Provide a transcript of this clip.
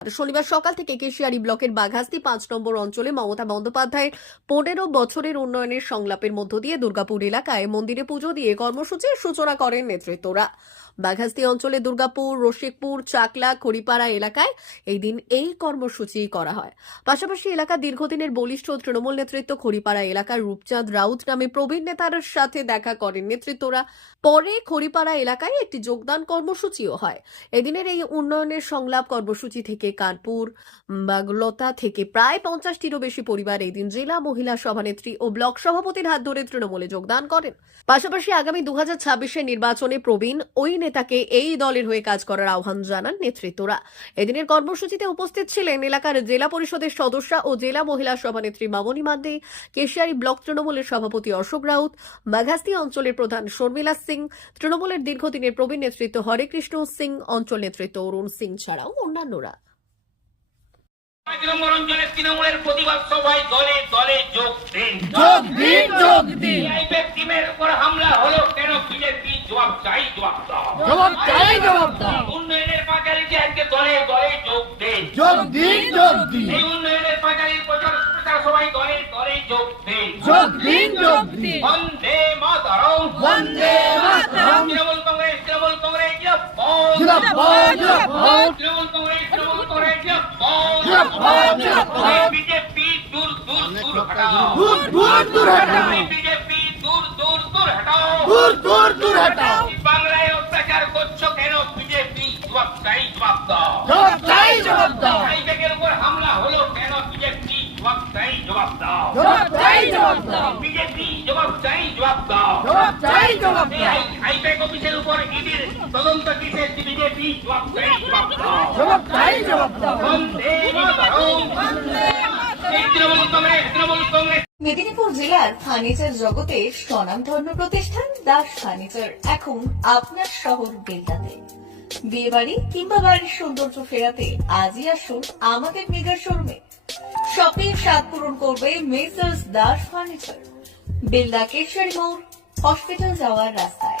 শনিবার সকাল থেকে কেশিয়ারি ব্লকের বাঘাস্তি পাঁচ নম্বর অঞ্চলে মমতা বন্দ্যোপাধ্যায়ের পনেরো বছরের উন্নয়নের সংলাপের মধ্য দিয়ে দুর্গাপুর এলাকায় মন্দিরে পুজো দিয়ে কর্মসূচির সূচনা করেন নেতৃত্বরা। বাঘাস্তি অঞ্চলে দুর্গাপুর, রসিকপুর, চাকলা, খড়িপাড়া এলাকায় এই দিন এই কর্মসূচি করা হয়। পাশাপাশি এলাকা দীর্ঘদিনের বলিষ্ঠ তৃণমূল নেতৃত্ব খড়িপাড়া এলাকার রূপচাঁদ রাউত নামে প্রবীণ নেতার সাথে দেখা করেন নেতৃত্বরা। পরে খড়িপাড়া এলাকায় একটি যোগদান কর্মসূচিও হয়। এদিনের এই উন্নয়নের সংলাপ কর্মসূচি থেকে কানপুর বাগলতা থেকে প্রায় পঞ্চাশটিরও বেশি পরিবার এই দিন জেলা মহিলা সভানেত্রী ও ব্লক সভাপতির হাত ধরে তৃণমূলে যোগদান করেন। পাশাপাশি আগামী দু হাজার নির্বাচনে প্রবীণ ওই নেতাকে এই দলের হয়ে কাজ করার আহ্বান জানান নেতৃত্বরা। এদিনের কর্মসূচিতে উপস্থিত ছিলেন এলাকার জেলা পরিষদের সদস্যা ও জেলা মহিলা সভানেত্রী মামনি মান্ডে, কেশিয়ারি ব্লক তৃণমূলের সভাপতি অশোক রাউত বাঘাস্তি অঞ্চলের প্রধান শর্মিলা সিং, তৃণমূলের দীর্ঘদিনের প্রবীণ নেতৃত্ব হরেকৃষ্ণ সিং, অঞ্চল নেতৃত্ব অরুণ সিং ছাড়াও অন্যান্যরা। নম্বর অঞ্চলের তৃণমূলের প্রতিবাদ সভায় দলে দলে যোগ দিন। যোগ দিন যোগ দিন। সিআইএফ টিমের উপর হামলা হলো কেন? বিজেপি জবাব চাই জবাব দাও। জবাব চাই জবাব দাও। উন্নয়নের পাঁচালীতে আজকে দলে দলে যোগ দিন। যোগ দিন যোগ দিন। এই উন্নয়নের পাঁচালীর প্রচার প্রচার সভায় দলে দলে যোগ দিন। যোগ দিন যোগ দিন। বন্দে মাতরম। বন্দে মাতরম। তৃণমূল কংগ্রেস তৃণমূল কংগ্রেস জিন্দাবাদ। তৃণমূল কংগ্রেস তৃণমূল কংগ্রেস জিন্দাবাদ জিন্দাবাদ বিজেপি দূর দূর দূর হটাও দূর দূর দূর হটাও বিজেপি দূর দূর দূর হটাও দূর দূর দূর হটাও বাংলায় অত্যাচার করছ কেন বিজেপি জবাব চাই জবাব দাও জবাব চাই জবাব দাও হাইজ্যাকের উপর হামলা হলো কেন বিজেপি জবাব চাই জবাব দাও জবাব চাই জবাব দাও বিজেপি জবাব চাই জবাব দাও জবাব চাই জবাব এই দাও হাইজ্যাক অফিসের উপর ইডির তদন্ত বিজেপি? জবাব চাই জবাব দাও জবাব মেদিনীপুর জেলার ফার্নিচার জগতে স্বনামধন্য প্রতিষ্ঠান দাস ফার্নিচার। এখন আপনার শহর বেলদাতে। বিয়ে বাড়ি কিংবা বাড়ির সৌন্দর্য ফেরাতে আজই আসুন আমাদের মেগা শোরুমে। শপিং স্বাদ পূরণ করবে মেসার্স দাস ফার্নিচার। বেলদা কেশরী মোড় হসপিটাল যাওয়ার রাস্তায়।